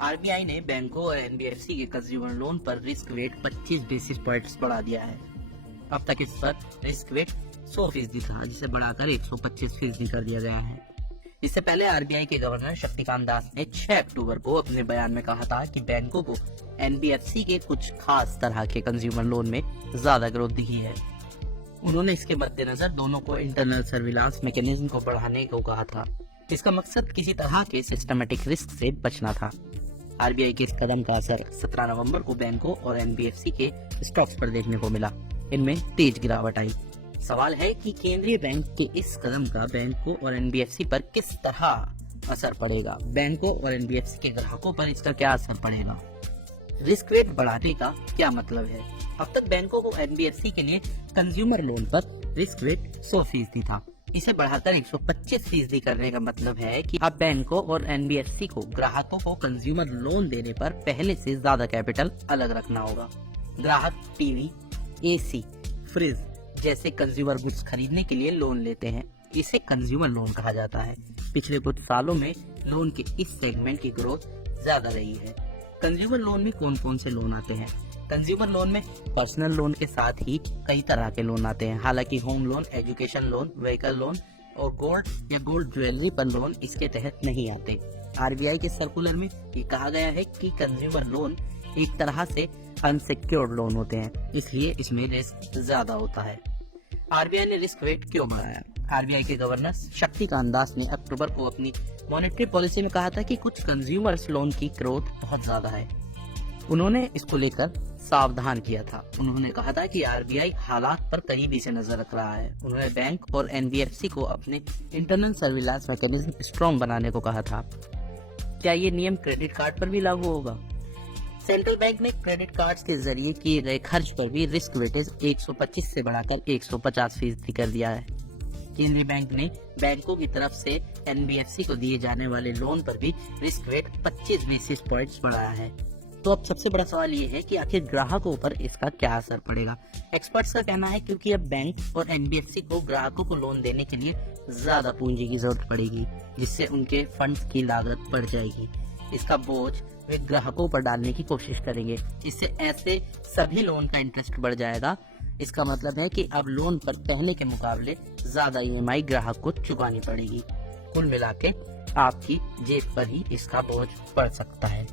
RBI ने बैंकों और एनबीएफसी के कंज्यूमर लोन पर रिस्क वेट 25 बेसिस पॉइंट्स बढ़ा दिया है। अब तक इस पर रिस्क वेट 100% था, जिसे बढ़ाकर 125% कर दिया गया है। इससे पहले आरबीआई के गवर्नर शक्तिकांत दास ने 6 अक्टूबर को अपने बयान में कहा था कि बैंकों को एनबीएफसी के कुछ खास तरह के कंज्यूमर लोन में ज्यादा ग्रोथ दिखी है। उन्होंने इसके मद्देनजर दोनों को इंटरनल सर्विलांस मैकेनिज्म को बढ़ाने को कहा था। इसका मकसद किसी तरह के सिस्टमेटिक रिस्क से बचना था। आरबीआई के इस कदम का असर 17 नवंबर को बैंकों और एनबीएफसी के स्टॉक्स पर देखने को मिला। इनमें तेज गिरावट आई। सवाल है कि केंद्रीय बैंक के इस कदम का बैंकों और एनबीएफसी पर किस तरह असर पड़ेगा। बैंकों और एनबीएफसी के ग्राहकों पर इसका क्या असर पड़ेगा। रिस्क वेट बढ़ाने का क्या मतलब है। अब तक बैंकों को एनबीएफसी के लिए कंज्यूमर लोन पर रिस्क वेट 100% था। इसे बढ़ाकर 125% करने का मतलब है कि अब बैंकों और एनबीएफसी को ग्राहकों को कंज्यूमर लोन देने पर पहले से ज्यादा कैपिटल अलग रखना होगा। ग्राहक टीवी, एसी, फ्रिज जैसे कंज्यूमर गुड्स खरीदने के लिए लोन लेते हैं। इसे कंज्यूमर लोन कहा जाता है। पिछले कुछ सालों में लोन के इस सेगमेंट की ग्रोथ ज्यादा रही है। कंज्यूमर लोन में कौन कौन से लोन आते हैं। कंज्यूमर लोन में पर्सनल लोन के साथ ही कई तरह के लोन आते हैं। हालांकि home loan, education loan, vehicle loan और गोल्ड या गोल्ड ज्वेलरी पर लोन इसके तहत नहीं आते। आरबीआई के सर्कुलर में ये कहा गया है कि कंज्यूमर लोन एक तरह से अनसिक्योर्ड लोन होते हैं, इसलिए इसमें रिस्क ज्यादा होता है। आरबीआई ने रिस्क वेट क्यों बढ़ाया। आरबीआई के गवर्नर शक्तिकांत दास ने अक्टूबर को अपनी मॉनेटरी पॉलिसी में कहा था कि कुछ कंज्यूमर्स लोन की ग्रोथ बहुत ज्यादा है। उन्होंने इसको लेकर सावधान किया था। उन्होंने कहा था कि आरबीआई हालात पर करीबी से नजर रख रहा है। उन्होंने बैंक और एनबीएफसी को अपने इंटरनल सर्विलांस मैकेनिज्म स्ट्रॉन्ग बनाने को कहा था। क्या ये नियम क्रेडिट कार्ड पर भी लागू होगा। सेंट्रल बैंक ने क्रेडिट कार्ड्स के जरिए किए गए खर्च पर भी रिस्क वेटेज 125 से बढ़ाकर 150% कर दिया है। केंद्रीय बैंक ने बैंकों की तरफ से एनबीएफसी को दिए जाने वाले लोन पर भी रिस्क वेट 25 बेसिस पॉइंट्स बढ़ाया है। तो अब सबसे बड़ा सवाल ये है कि आखिर ग्राहकों पर इसका क्या असर पड़ेगा। एक्सपर्ट्स का कहना है क्योंकि अब बैंक और एनबीएफसी को ग्राहकों को लोन देने के लिए ज्यादा पूंजी की जरूरत पड़ेगी, जिससे उनके फंड्स की लागत बढ़ जाएगी। इसका बोझ वे ग्राहकों पर डालने की कोशिश करेंगे। इससे ऐसे सभी लोन का इंटरेस्ट बढ़ जाएगा। इसका मतलब है कि अब लोन पर पहले के मुकाबले ज्यादा ईएमआई ग्राहक को चुकानी पड़ेगी। कुल मिला के आपकी जेब पर ही इसका बोझ पड़ सकता है।